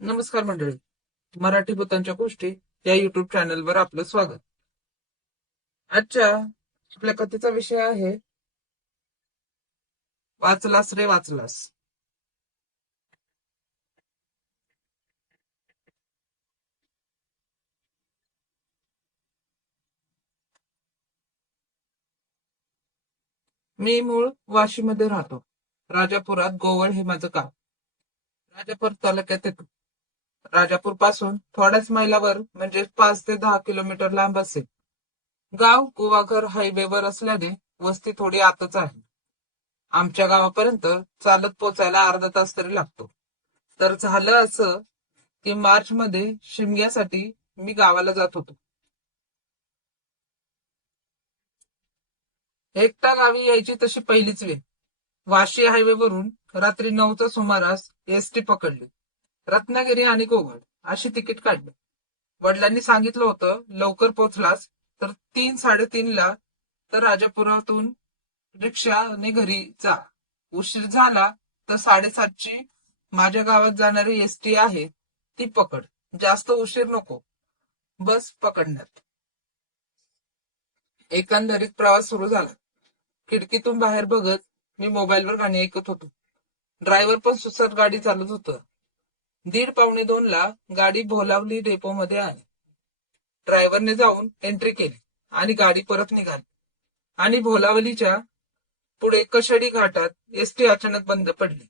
नमस्कार मंडळी. मराठी भूतांच्या गोष्टी या युट्यूब चॅनलवर आपलं स्वागत. आजच्या आपल्या कथेचा विषय आहे वाचलास रे वाचलास. मी मूळ वाशीमध्ये राहतो. राजापुरात गोवळ हे माझं गाव. राजापूर तालुक्यात येतो. राजापूर पासून थोड्याच मैलावर म्हणजे 5 ते 10 किलोमीटर लांब असेल. गाव गुवाघर हायवेवर असल्याने वस्ती थोडी आतच आहे. आमच्या गावापर्यंत चालत पोचायला अर्धा तास तरी लागतो. तर झालं असं की मार्च मध्ये शिमग्यासाठी मी गावाला जात होतो. एकटा गावी यायची तशी पहिलीच वेळ. वाशी हायवेवरून रात्री 9च्या सुमारास एसटी पकडली. रत्नागिरी आणि गोवळ अशी तिकीट काढली. वडिलांनी सांगितलं होतं लवकर पोहोचलास तर 3-3:30 तर राजापुरातून रिक्षाने घरी जा. उशीर झाला तर 7:30ची माझ्या गावात जाणारी एसटी आहे ती पकड. जास्त उशीर नको बस पकडण्यात. एकंदरीत प्रवास सुरू झाला. खिडकीतून बाहेर बघत मी मोबाईलवर गाणी ऐकत होतो. ड्रायव्हर पण सुसट गाडी चालत होतं. 1:30-1:45 गाडी भोलावली डेपोमध्ये आली. ड्रायव्हरने जाऊन एंट्री केली आणि गाडी परत निघाली. आणि भोलावलीच्या पुढे कशेडी घाटात एसटी अचानक बंद पडली.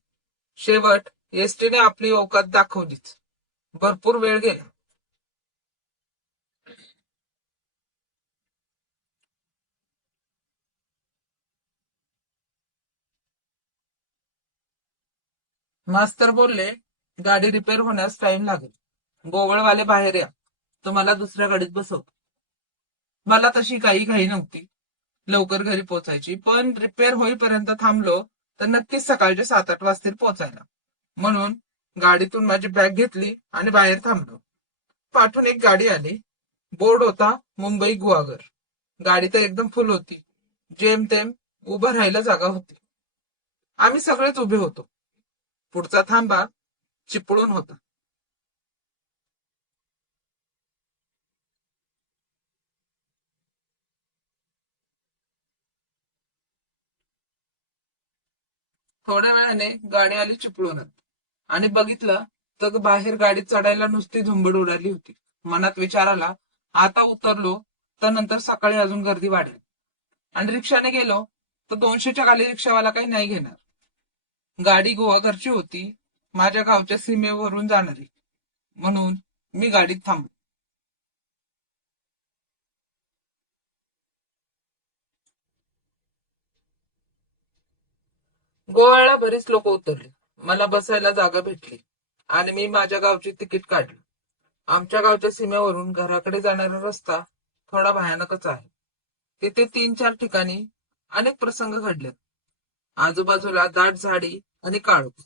शेवट एसटीने आपली औकात दाखवलीच. भरपूर वेळ गेला. मास्तर बोलले गाडी रिपेअर होण्यास टाइम लागेल. गोवळवाले बाहेर या, तुम्हाला दुसऱ्या गाडीत बसवतो. मला तशी काही घाई नव्हती. लवकर घरी पोचायची, पण रिपेअर होईपर्यंत थांबलो तर नक्कीच सकाळचे 7-8 वाजतील पोचायला. म्हणून गाडीतून माझी बॅग घेतली आणि बाहेर थांबलो. पाठून एक गाडी आली. बोर्ड होता मुंबई गुहागर. गाडी तर एकदम फुल होती. जेमतेम उभं राहायला जागा होती. आम्ही सगळेच उभे होतो. पुढचा थांबा चिपळूण होता. थोड्या वेळाने गाडी आली चिपळूणात आणि बघितलं तर बाहेर गाडीत चढायला नुसती झुंबड उडाली होती. मनात विचार आला, आता उतरलो तर नंतर सकाळी अजून गर्दी वाढेल. आणि रिक्षाने गेलो तर 200च्या खाली रिक्षावाला काही नाही घेणार. गाडी गोवाघरची होती, माझ्या गावच्या सीमेवरून जाणारी. म्हणून मी गाडीत थांबलो. गोव्याला बरीच लोक उतरली. मला बसायला जागा भेटली आणि मी माझ्या गावची तिकीट काढली. आमच्या गावच्या सीमेवरून घराकडे जाणारा रस्ता थोडा भयानकच आहे. तिथे 3-4 ठिकाणी अनेक प्रसंग घडलेत. आजूबाजूला दाट झाडी आणि काळोख.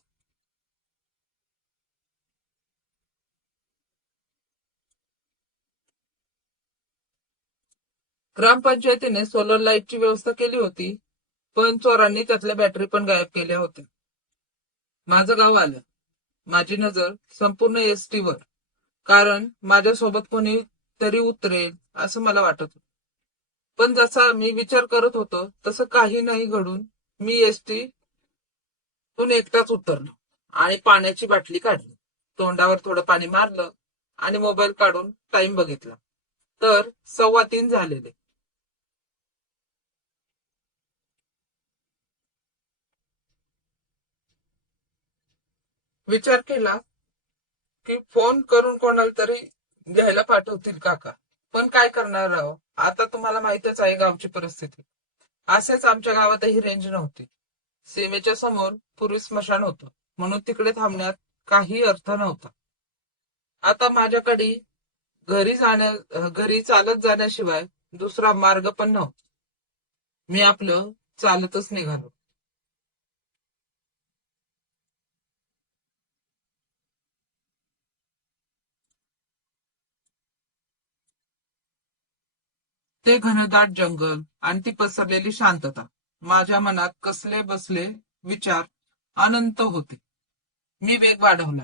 ग्रामपंचायतीने सोलर लाईटची व्यवस्था केली होती, पण चोरांनी त्यातल्या बॅटरी पण गायब केल्या होत्या. माझं गाव आलं. माझी नजर संपूर्ण एसटीवर, कारण माझ्यासोबत कोणी तरी उतरेल असं मला वाटत होतं. पण जसा मी विचार करत होतो तसं काही नाही घडून मी एसटी तून एकटाच उतरलो आणि पाण्याची बाटली काढली. तोंडावर थोडं पाणी मारलं आणि मोबाईल काढून टाइम बघितला तर 2:15 झालेले. विचार केला की फोन करून कोणाला तरी घ्यायला पाठवतील काका. पण काय करणार राव, आता तुम्हाला माहितच आहे गावची परिस्थिती. असेच आमच्या गावातही रेंज नव्हती. सीमेच्या समोर पूर्वी स्मशान होतं, म्हणून तिकडे थांबण्यात काही अर्थ नव्हता. आता माझ्याकडे घरी चालत जाण्याशिवाय दुसरा मार्ग पण नव्हता. मी आपलं चालतच निघालो. ते घनदाट जंगल आणि ती पसरलेली शांतता माझ्या मनात कसले बसले विचार अनंत होते. मी वेग वाढवला.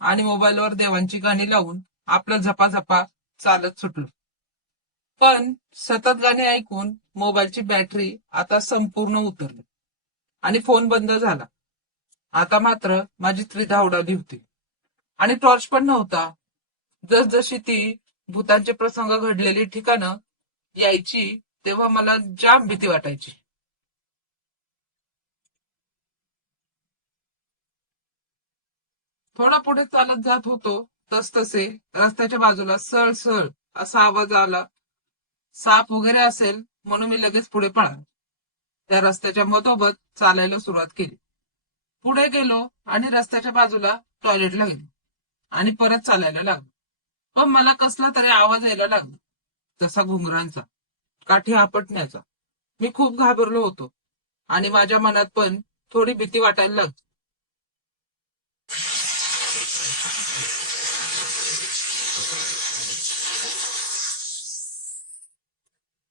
आणि मोबाईलवर देवांची गाणी लावून आपलं झपाझपा चालत सुटलो. पण सतत गाणी ऐकून मोबाईलची बॅटरी आता संपूर्ण उतरली आणि फोन बंद झाला. आता मात्र माझी त्रिधा उडाली होती आणि टॉर्च पण नव्हता. जसजशी ती भूतांचे प्रसंग घडलेली ठिकाणं यायची तेव्हा मला जाम भीती वाटायची. थोडा पुढे चालत जात होतो तसतसे रस्त्याच्या बाजूला सळ असा आवाज आला. साप वगैरे असेल म्हणून मी लगेच पुढे पळालो. त्या रस्त्याच्या मधोमध चालायला सुरुवात केली. पुढे गेलो आणि रस्त्याच्या बाजूला टॉयलेटला गेलो आणि परत चालायला लागलो. पण मला कसला तरी आवाज यायला लागला, तसा घुंगरांचा, काठी आपटण्याचा. मी खूप घाबरलो होतो आणि माझ्या मनात पण थोडी भीती वाटायला लागली.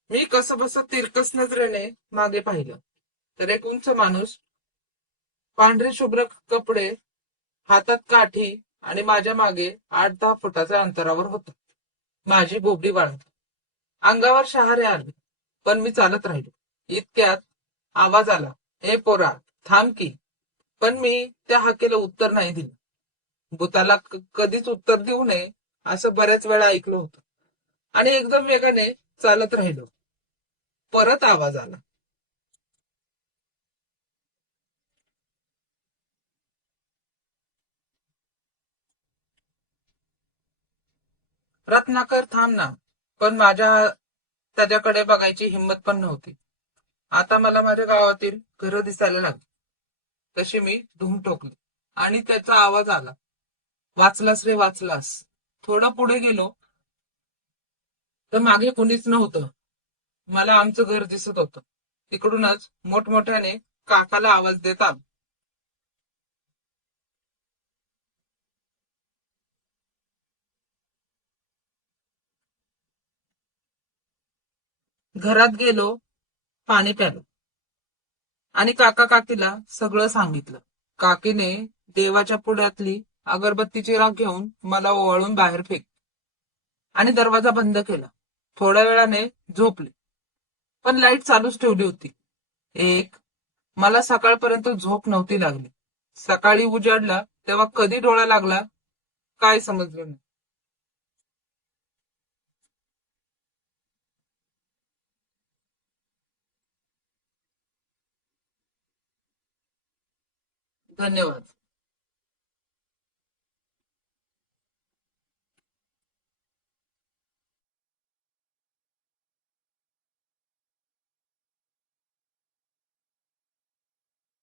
मी कसं बसं तिरकस नजरेने मागे पाहिलं तर एक उंच माणूस, पांढरे शुभ्र कपडे, हातात काठी आणि माझ्या मागे 8-10 फुटाच्या अंतरावर होता. माझी बोबडी वाळत, अंगावर शहारे आले, पण मी चालत राहिलो. इतक्यात आवाज आला, ए पोरा, थांब की. पण मी त्या हाकेला उत्तर नाही दिलं. भूताला कधीच उत्तर देऊ नये असं बऱ्याच वेळा ऐकलं होतं आणि एकदम वेगाने चालत राहिलो. परत आवाज आला. रत्नाकर थांब ना. पण माझ्या त्याच्याकडे बघायची हिंमत पण नव्हती. आता मला माझ्या गावातील घरं दिसायला लागली. तशी मी धूम ठोकली आणि त्याचा आवाज आला, वाचलास रे वाचलास. थोडं पुढे गेलो तर मागे कुणीच नव्हतं. मला आमचं घर दिसत होतं. तिकडूनच मोठमोठ्याने काकाला आवाज देत आलो. घरात गेलो, पाणी प्यालो आणि काका काकीला सगळं सांगितलं. काकीने देवाच्या पुढ्यातली अगरबत्तीची राख घेऊन मला ओवाळून बाहेर फेक आणि दरवाजा बंद केला. थोड्या वेळाने झोपले, पण लाईट चालूच ठेवली होती. एक, मला सकाळपर्यंत झोप नव्हती लागली. सकाळी उजाडला तेव्हा कधी डोळा लागला काय समजलं नाही. धन्यवाद.